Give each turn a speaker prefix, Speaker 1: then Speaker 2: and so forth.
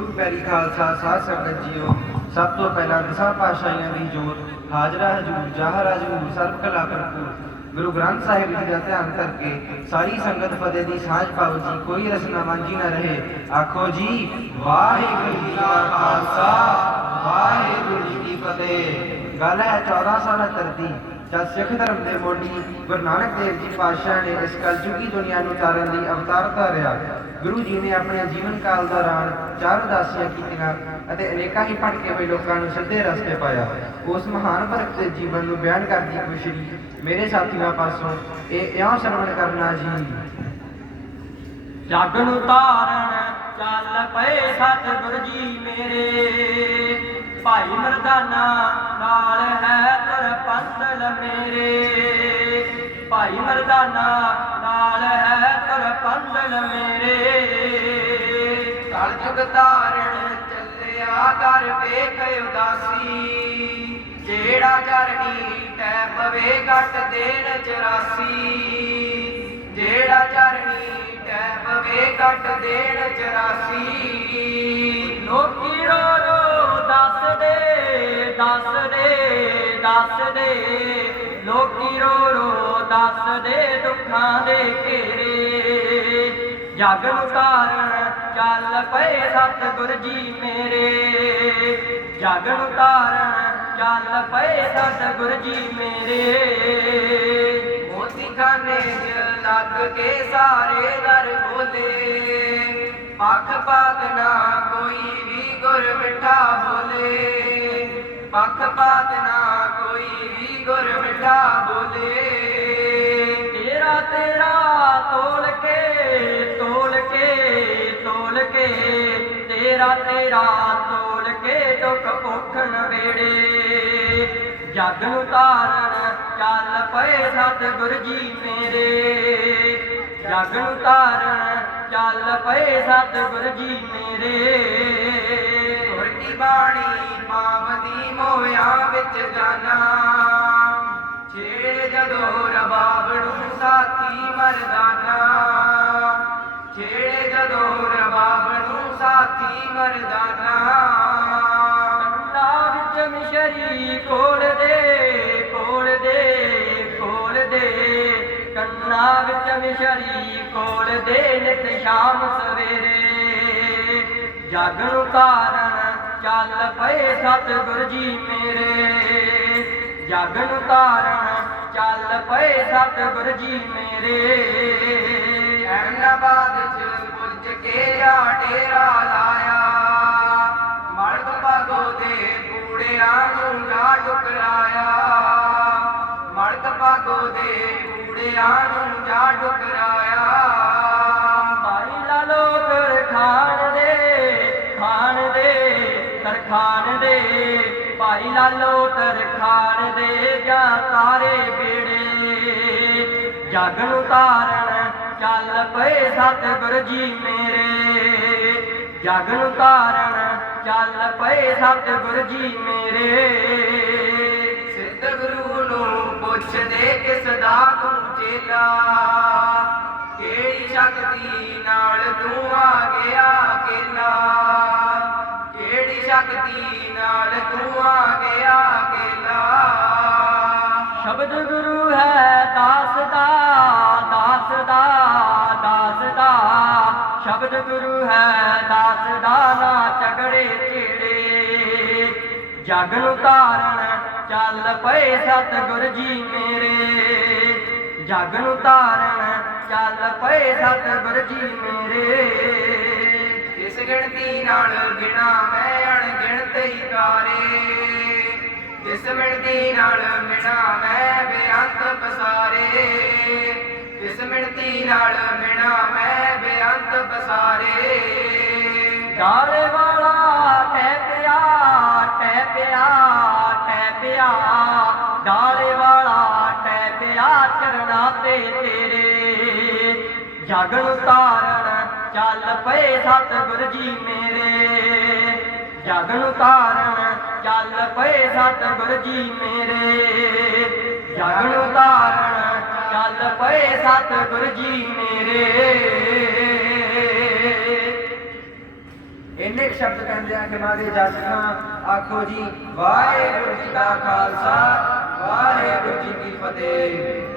Speaker 1: ਪੈਰੀ ਖਾਲਸਾ, ਸਾਧ ਸੰਗਤ ਜੀਓ, ਸਭ ਤੋਂ ਪਹਿਲਾਂ ਦਸਾਂ ਪਾਤਸ਼ਾਹੀਆਂ ਦੀ ਜੋਤ, ਹਾਜ਼ਰਾ ਹਜੂਰ, ਜਾਹਰ ਹਜੂਰ, ਸਰਬ ਕਲਾ ਭਰਪੂਰ। ਗੁਰੂ ਗ੍ਰੰਥ ਸਾਹਿਬ ਜੀ ਦਾ ਧਿਆਨ ਕਰਕੇ ਸਾਰੀ ਸੰਗਤ ਫਤਿਹ ਦੀ ਸਾਂਝ ਪਾਓ ਜੀ, ਕੋਈ ਰਸਨਾ ਵਾਂਝੀ ਨਾ ਰਹੇ। ਆਖੋ ਜੀ, ਵਾਹਿਗੁਰੂ ਜੀ ਕਾ ਖਾਲਸਾ, ਵਾਹਿਗੁਰੂ ਜੀ ਕੀ ਫਤਿਹ। ਗੱਲ ਹੈ 1469 ਦੀ ਜਦ ਸਿੱਖ ਧਰਮ ਦੇ ਮੋਢੀ ਗੁਰੂ ਨਾਨਕ ਦੇਵ ਜੀ ਪਾਤਸ਼ਾਹ ਨੇ ਇਸ ਕਲਯੁਗੀ ਦੁਨੀਆ ਨੂੰ ਤਾਰਨ ਲਈ ਅਵਤਾਰ ਧਾਰਿਆ। ਗੁਰੂ ਜੀ ਨੇ ਆਪਣੇ ਜੀਵਨ ਕਾਲ ਦੌਰਾਨ ਚਾਰ ਉਦਾਸੀਆਂ ਕੀਤੀਆਂ ਅਤੇ ਅਨੇਕਾਂ ਹੀ ਭਟਕੇ ਹੋਏ ਲੋਕਾਂ ਨੂੰ ਸਿੱਧੇ ਰਸਤੇ ਪਾਇਆ। ਉਸ ਮਹਾਨ ਭਗਤ ਦੇ ਜੀਵਨ ਨੂੰ ਬਿਆਨ ਕਰਦੀ ਖੁਸ਼ੀ ਮੇਰੇ ਸਾਥੀਆਂ ਪਾਸੋਂ ਇਹ ਇਉਂ ਸਰਵਣ ਕਰਨਾ ਜੀ।
Speaker 2: ਜਗ ਨੂੰ ਤਾਰਨ ਚੱਲ ਪਏ ਸਤਿਗੁਰ ਜੀ ਮੇਰੇ। ਭਾਈ ਮਰਦਾਨਾ ਨਾਲ ਹੈ ਤਰ ਮੇਰੇ। ਭਾਈ ਮਰਦਾਨਾ ਨਾਲ ਹੈ ਤਰ ਪੰਦਲ ਮੇਰੇ।
Speaker 1: ਕਲਯੁਗ ਤਾਰਨ ਚੱਲਿਆ ਕਰ ਵੇਖ ਉਦਾਸੀ।
Speaker 2: ਜਿਹੜਾ ਚਰਣੀ ਟੈ ਪਵੇ ਘਟ ਦੇਣ 84 ਜਿਹੜਾ ਚਰਣੀ ਟੈ ਪਵੇ ਘਟ ਦੇਣ 84 ਲੋਕੀ ਰੋ ਰੋ ਦੱਸਦੇ ਦੱਸਦੇ, ਲੋਕੀ ਰੋ ਰੋ ਦੱਸਦੇ, ਦੁੱਖਾਂ ਦੇ ਘੇਰੇ। ਜਗ ਨੂੰ ਤਾਰਨ ਚੱਲ ਪਏ ਸਤਿਗੁਰ ਜੀ ਮੇਰੇ। ਜਗ ਨੂੰ ਤਾਰਨ ਚੱਲ ਪਏ ਸਤਿਗੁਰ ਜੀ ਮੇਰੇ। ਮੋਤੀ ਖਾਨੇ ਦਿਲ ਲੱਗ ਕੇ ਸਾਰੇ ਦਰ ਬੋਲੇ। ਪੱਖ ਪਾਤ ਨਾ ਕੋਈ ਵੀ ਗੁਰ ਮਿੱਠਾ ਬੋਲੇ। ਪੱਖ ਪਾਤ ਨਾ ਕੋਈ ਵੀ ਗੁਰ ਮਿੱਠਾ ਬੋਲੇ। ਤੇਰਾ ਤੇਰਾ ਤੋਲ ਕੇ ਤੋਲ ਕੇ ਤੋਲ ਕੇ। ਤੇਰਾ ਤੇਰਾ ਤੋਲ ਕੇ ਦੁੱਖ ਭੁੱਖ ਨਵੇੜੇ ਜਗ ਨੂੰ ਤਾਰਨ ਚੱਲ ਪਏ ਸਤਿਗੁਰ ਜੀ ਮੇਰੇ। ਜਗ ਨੂੰ ਤਾਰਨ ਚੱਲ ਪਏ ਸਤਿਗੁਰ ਜੀ ਮੇਰੇ। ਸੁਰਤੀ ਬਾਣੀ ਪਾਵਦੀ ਮੋਇਆ ਵਿੱਚ ਜਾਣਾ ਛੇੜੇ ਜਦੋਂ ਰਬਾਬ ਨੂੰ ਸਾਥੀ ਮਰਦਾਨਾ। ਛੇੜੇ ਜਦੋਂ ਰਬਾਬ ਨੂੰ ਸਾਥੀ ਮਰਦਾਨਾ। ਕੰਨਾ ਵਿੱਚ ਮਿਸ਼ਰੀ ਕੋਲ ਦੇ ਕੋਲ ਦੇ ਕੋਲ ਦੇ। ਕੰਨਾ ਵਿੱਚ ਮਿਸ਼ਰੀ ਕੋਲ ਦੇ ਨਿਤ ਸ਼ਾਮ ਸਵੇਰੇ। ਜਗ ਨੂੰ ਤਾਰਨ ਚੱਲ ਪਏ ਸਤਿਗੁਰ ਜੀ ਮੇਰੇ। ਜਗ ਨੂੰ ਤਾਰਨ ਚੱਲ ਪਏ ਸਤਿਗੁਰ ਜੀ ਮੇਰੇ। ਅਹਿਮਦਾਬਾਦ ਚ ਪੁੱਜ ਕੇ ਆ ਡੇਰਾ ਲਾਇਆ। ਮਰਦ ਭਾਗੋ ਦੇ ਕੂੜਿਆਂ ਨੂੰ ਜਾ ਟੁਕਰਾਇਆ ਮਰਦ ਭਾਗੋ ਦੇ ਕੂੜਿਆਂ ਤਰਖਾਨ ਦੇ, ਭਾਈ ਲਾਲੋ ਤਰਖਾਨ ਦੇ, ਜਾ ਤਾਰੇ ਬੇੜੇ। ਜਗ ਨੂੰ ਤਾਰਨ ਚੱਲ ਪਏ ਸਤਿਗੁਰ ਜੀ ਮੇਰੇ। ਜਗ ਨੂੰ ਤਾਰਨ ਚੱਲ ਪਏ ਸਤਿਗੁਰ ਜੀ ਮੇਰੇ। ਸਿੱਧ ਗੁਰੂ ਨੂੰ ਪੁੱਛਦੇ ਕਿਸ ਦਾ ਤੂੰ ਚੇਲਾ? ਕਿਹੜੀ ਸ਼ਕਤੀ ਸ਼ਬਦ ਗੁਰੂ ਹੈ ਦਾਸ ਦਾ ਦਾਸ ਦਾ ਦਾਸ ਦਾ ਸ਼ਬਦ ਗੁਰੂ ਹੈ ਦਾਸ ਦਾ ਨਾ ਝਗੜੇ ਝੇੜੇ ਜਗ ਨੂੰ ਤਾਰਨ ਚੱਲ ਪਏ ਸਤਿਗੁਰ ਜੀ ਮੇਰੇ। ਜਗ ਨੂੰ ਤਾਰਨ ਚੱਲ ਪਏ ਸਤਿਗੁਰ ਜੀ ਮੇਰੇ। ਇਸ ਗਿਣਤੀ ਨਾਲ ਗਿਣਾ ਮੈਂ ਅਣਗਿਣਤ ਹੀ ਤਾਰੇ ਜਿਸ ਮਿਣਤੀ ਨਾਲ ਮਿਣਾ ਮੈਂ ਨਾਲ ਮਿਣਾ ਮੈਂ ਬੇਅੰਤ ਬਸਾਰੇ ਡਾਲੇ ਵਾਲਾ ਟੈ ਪਿਆ ਟੈ ਪਿਆ ਟੈ ਪਿਆ। ਡਾਲੇ ਵਾਲਾ ਟੈ ਪਿਆ, ਚਰਨਾ ਤੇ ਤੇਰੇ। ਜਗ ਤਾਰਨ ਚੱਲ ਪਏ ਸਤਿਗੁਰ ਜੀ ਮੇਰੇ। ਜਗ ਤਾਰਨ ਚੱਲ ਪਏ ਸਤਿਗੁਰ ਜੀ ਮੇਰੇ। ਜਗ ਤਾਰਨ ਚੱਲ ਪਏ ਸਤਿਗੁਰ ਜੀ ਮੇਰੇ।
Speaker 1: ਇੰਨੇ ਸ਼ਬਦ ਕਹਿੰਦੇ ਆ ਕਿ ਮਾਦੇ ਜੱਜ ਆਖੋ ਜੀ, ਵਾਹਿਗੁਰੂ ਜੀ ਕਾ ਖਾਲਸਾ, ਵਾਹਿਗੁਰੂ ਜੀ ਕੀ ਫਤਿਹ।